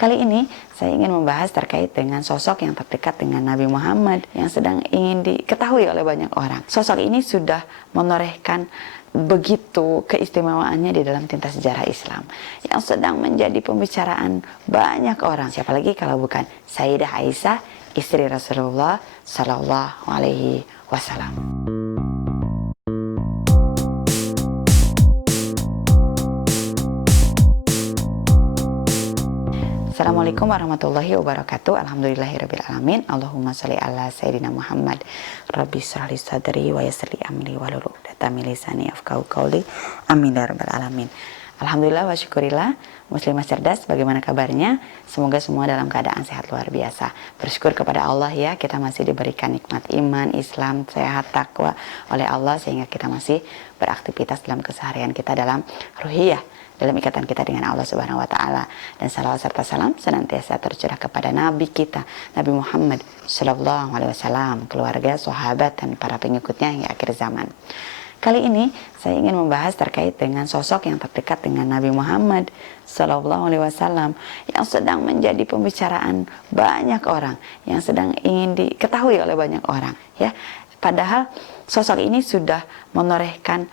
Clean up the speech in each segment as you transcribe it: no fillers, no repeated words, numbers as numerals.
Kali ini saya ingin membahas terkait dengan sosok yang terdekat dengan Nabi Muhammad yang sedang ingin diketahui oleh banyak orang. Sosok ini sudah menorehkan begitu keistimewaannya di dalam tinta sejarah Islam yang sedang menjadi pembicaraan banyak orang. Siapa lagi kalau bukan Sayyidah Aisyah, istri Rasulullah Sallallahu Alaihi Wasallam. Assalamualaikum warahmatullahi wabarakatuh. Alhamdulillahirrabbilalamin. Allahumma sholli ala Sayyidina Muhammad. Rabbi shrahli sadri wa yassir li amri wahlul 'uqdatam min lisani yafqahu qawli. Amin ya rabbal alamin. Alhamdulillah wa syukurillah. Muslimah cerdas, bagaimana kabarnya? Semoga semua dalam keadaan sehat luar biasa. Bersyukur kepada Allah ya, kita masih diberikan nikmat iman, Islam, sehat, takwa oleh Allah sehingga kita masih beraktivitas dalam keseharian kita dalam ruhiyah, dalam ikatan kita dengan Allah Subhanahu wa taala. Dan salawat serta salam senantiasa tercurah kepada nabi kita, Nabi Muhammad sallallahu alaihi wasallam, keluarga, sahabat dan para pengikutnya hingga akhir zaman. Kali ini saya ingin membahas terkait dengan sosok yang terdekat dengan Nabi Muhammad sallallahu alaihi wasallam yang sedang menjadi pembicaraan banyak orang, yang sedang ingin diketahui oleh banyak orang ya. Padahal sosok ini sudah menorehkan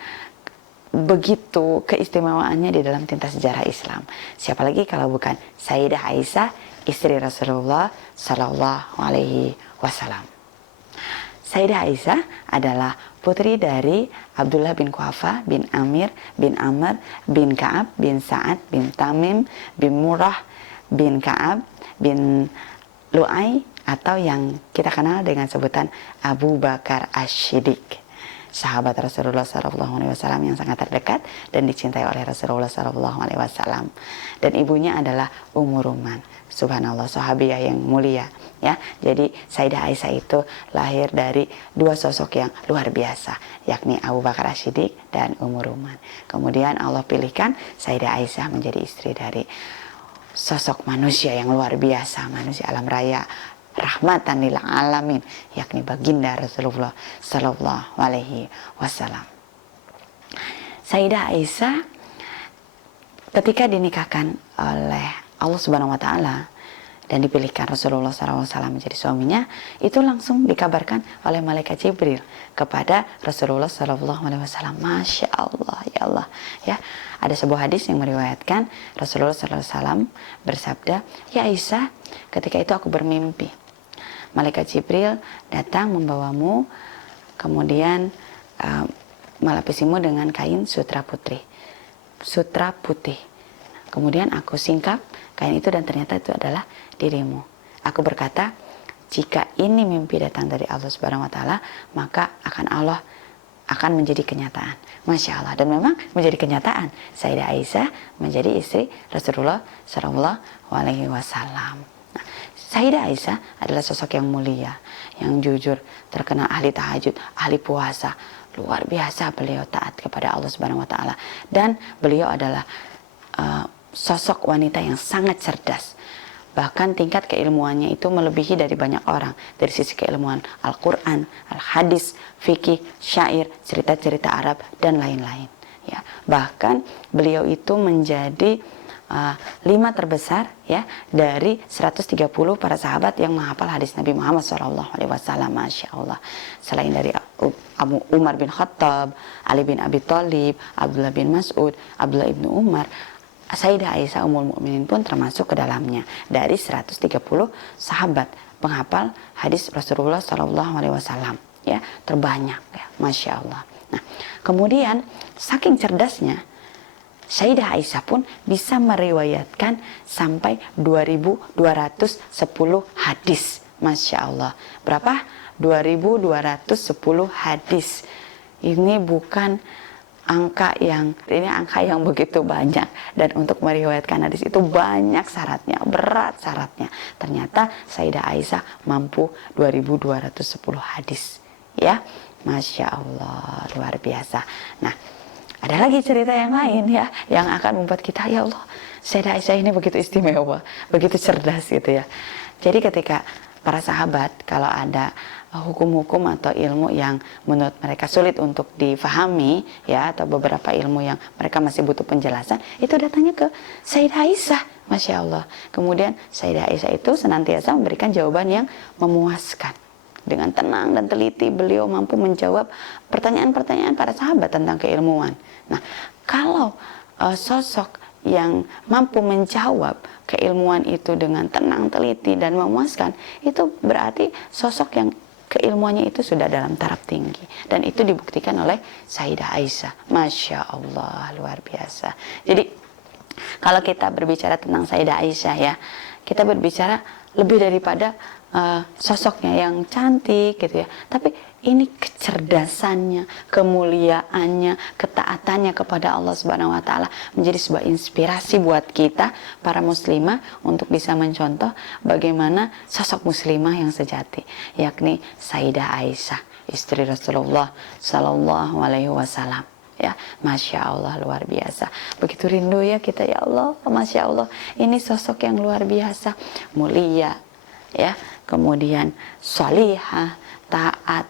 begitu keistimewaannya di dalam tinta sejarah Islam. Siapa lagi kalau bukan Sayyidah Aisyah, istri Rasulullah Sallallahu Alaihi Wasallam. Sayyidah Aisyah adalah putri dari Abdullah bin Quhafa bin Amir bin Amr bin Ka'ab bin Sa'ad bin Tamim bin Murrah bin Ka'ab bin Lu'ay, atau yang kita kenal dengan sebutan Abu Bakar Asy-Syiddiq, sahabat Rasulullah SAW yang sangat terdekat dan dicintai oleh Rasulullah SAW. Dan ibunya adalah Ummu Ruman. Subhanallah, sahabiah yang mulia ya. Jadi Sayyidah Aisyah itu lahir dari dua sosok yang luar biasa, yakni Abu Bakar Asy-Syiddiq dan Ummu Ruman. Kemudian Allah pilihkan Sayyidah Aisyah menjadi istri dari sosok manusia yang luar biasa, manusia alam raya, rahmatan lil alamin, yakni baginda Rasulullah sallallahu alaihi wasallam. Sayyidah Aisyah ketika dinikahkan oleh Allah Subhanahu wa taala dan dipilihkan Rasulullah SAW menjadi suaminya, itu langsung dikabarkan oleh malaikat Jibril kepada Rasulullah SAW. Masya Allah, ya Allah ya. Ada sebuah hadis yang meriwayatkan Rasulullah SAW bersabda, ya Aisyah, ketika itu aku bermimpi malaikat Jibril datang membawamu, kemudian melapisimu dengan kain sutra putih. Kemudian aku singkap kain itu dan ternyata itu adalah dirimu. Aku berkata, jika ini mimpi datang dari Allah Subhanahu wa taala, maka Allah akan menjadi kenyataan. Masya Allah. Dan memang menjadi kenyataan. Sayyidah Aisyah menjadi istri Rasulullah sallallahu alaihi wasallam. Sayyidah Aisyah adalah sosok yang mulia, yang jujur, terkenal ahli tahajud, ahli puasa. Luar biasa beliau taat kepada Allah Subhanahu wa taala. Dan beliau adalah sosok wanita yang sangat cerdas. Bahkan tingkat keilmuannya itu melebihi dari banyak orang. Dari sisi keilmuan Al-Quran, Al-Hadis, fikih, syair, cerita-cerita Arab, dan lain-lain ya. Bahkan beliau itu menjadi 5 terbesar ya dari 130 para sahabat yang menghafal hadis Nabi Muhammad SAW. Masya Allah. Selain dari Umar bin Khattab, Ali bin Abi Thalib, Abdullah bin Mas'ud, Abdullah ibnu Umar, Sayyidah Aisyah Ummul Mukminin pun termasuk ke dalamnya. Dari 130 sahabat penghafal hadis Rasulullah SAW ya, terbanyak ya, Masya Allah. Nah, kemudian saking cerdasnya Sayyidah Aisyah pun bisa meriwayatkan sampai 2210 hadis. Masya Allah. Berapa? 2210 hadis. Ini bukan angka yang begitu banyak, dan untuk meriwayatkan hadis itu banyak syaratnya, berat syaratnya. Ternyata Sayyidah Aisyah mampu 2210 hadis ya. Masya Allah, luar biasa. Nah, ada lagi cerita yang lain ya, yang akan membuat kita, ya Allah, Sayyidah Aisyah ini begitu istimewa, begitu cerdas gitu ya. Jadi ketika para sahabat kalau ada hukum-hukum atau ilmu yang menurut mereka sulit untuk difahami ya, atau beberapa ilmu yang mereka masih butuh penjelasan, itu datangnya ke Sayyidah Aisyah, Masya Allah. Kemudian Sayyidah Aisyah itu senantiasa memberikan jawaban yang memuaskan. Dengan tenang dan teliti beliau mampu menjawab pertanyaan-pertanyaan para sahabat tentang keilmuan. Nah, kalau sosok yang mampu menjawab keilmuan itu dengan tenang, teliti, dan memuaskan, itu berarti sosok yang keilmuannya itu sudah dalam taraf tinggi. Dan itu dibuktikan oleh Sayyidah Aisyah. Masya Allah, luar biasa. Jadi, kalau kita berbicara tentang Sayyidah Aisyah ya, kita berbicara lebih daripada sosoknya yang cantik gitu ya, tapi ini kecerdasannya, kemuliaannya, ketaatannya kepada Allah Subhanahu wa taala menjadi sebuah inspirasi buat kita para muslimah untuk bisa mencontoh bagaimana sosok muslimah yang sejati, yakni Sayyidah Aisyah, istri Rasulullah sallallahu alaihi wasallam. Ya, Masya Allah, luar biasa. Begitu rindu ya kita, ya Allah, Masya Allah, ini sosok yang luar biasa, mulia ya, kemudian sholihah, taat,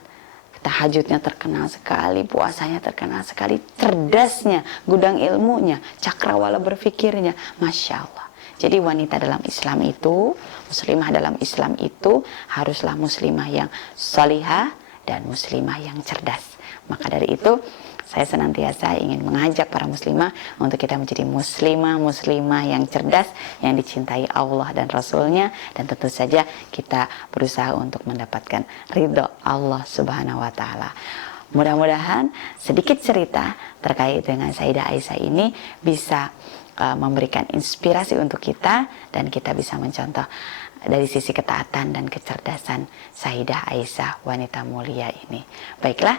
tahajudnya terkenal sekali, puasanya terkenal sekali, cerdasnya, gudang ilmunya, cakrawala berfikirnya, Masya Allah. Jadi wanita dalam Islam itu, muslimah dalam Islam itu haruslah muslimah yang sholihah dan muslimah yang cerdas. Maka dari itu saya senantiasa ingin mengajak para muslimah untuk kita menjadi muslimah yang cerdas, yang dicintai Allah dan Rasulnya, dan tentu saja kita berusaha untuk mendapatkan ridho Allah Subhanahu wa taala. Mudah-mudahan sedikit cerita terkait dengan Sayyidah Aisyah ini bisa memberikan inspirasi untuk kita, dan kita bisa mencontoh dari sisi ketaatan dan kecerdasan Sayyidah Aisyah, wanita mulia ini. Baiklah,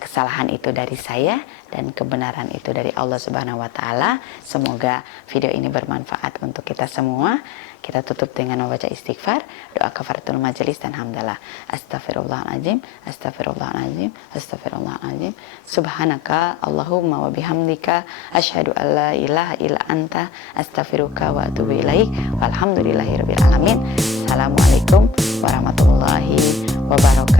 kesalahan itu dari saya dan kebenaran itu dari Allah Subhanahu wa taala. Semoga video ini bermanfaat untuk kita semua. Kita tutup dengan membaca istighfar, doa kafaratul majelis dan hamdalah. Astaghfirullahaladzim, astaghfirullahaladzim, astaghfirullahaladzim. Subhanaka Allahumma wa bihamdika asyhadu an la ilaha illa anta astaghfiruka wa atubu ilaik. Walhamdulillahirabbil alamin. Assalamualaikum warahmatullahi wabarakatuh.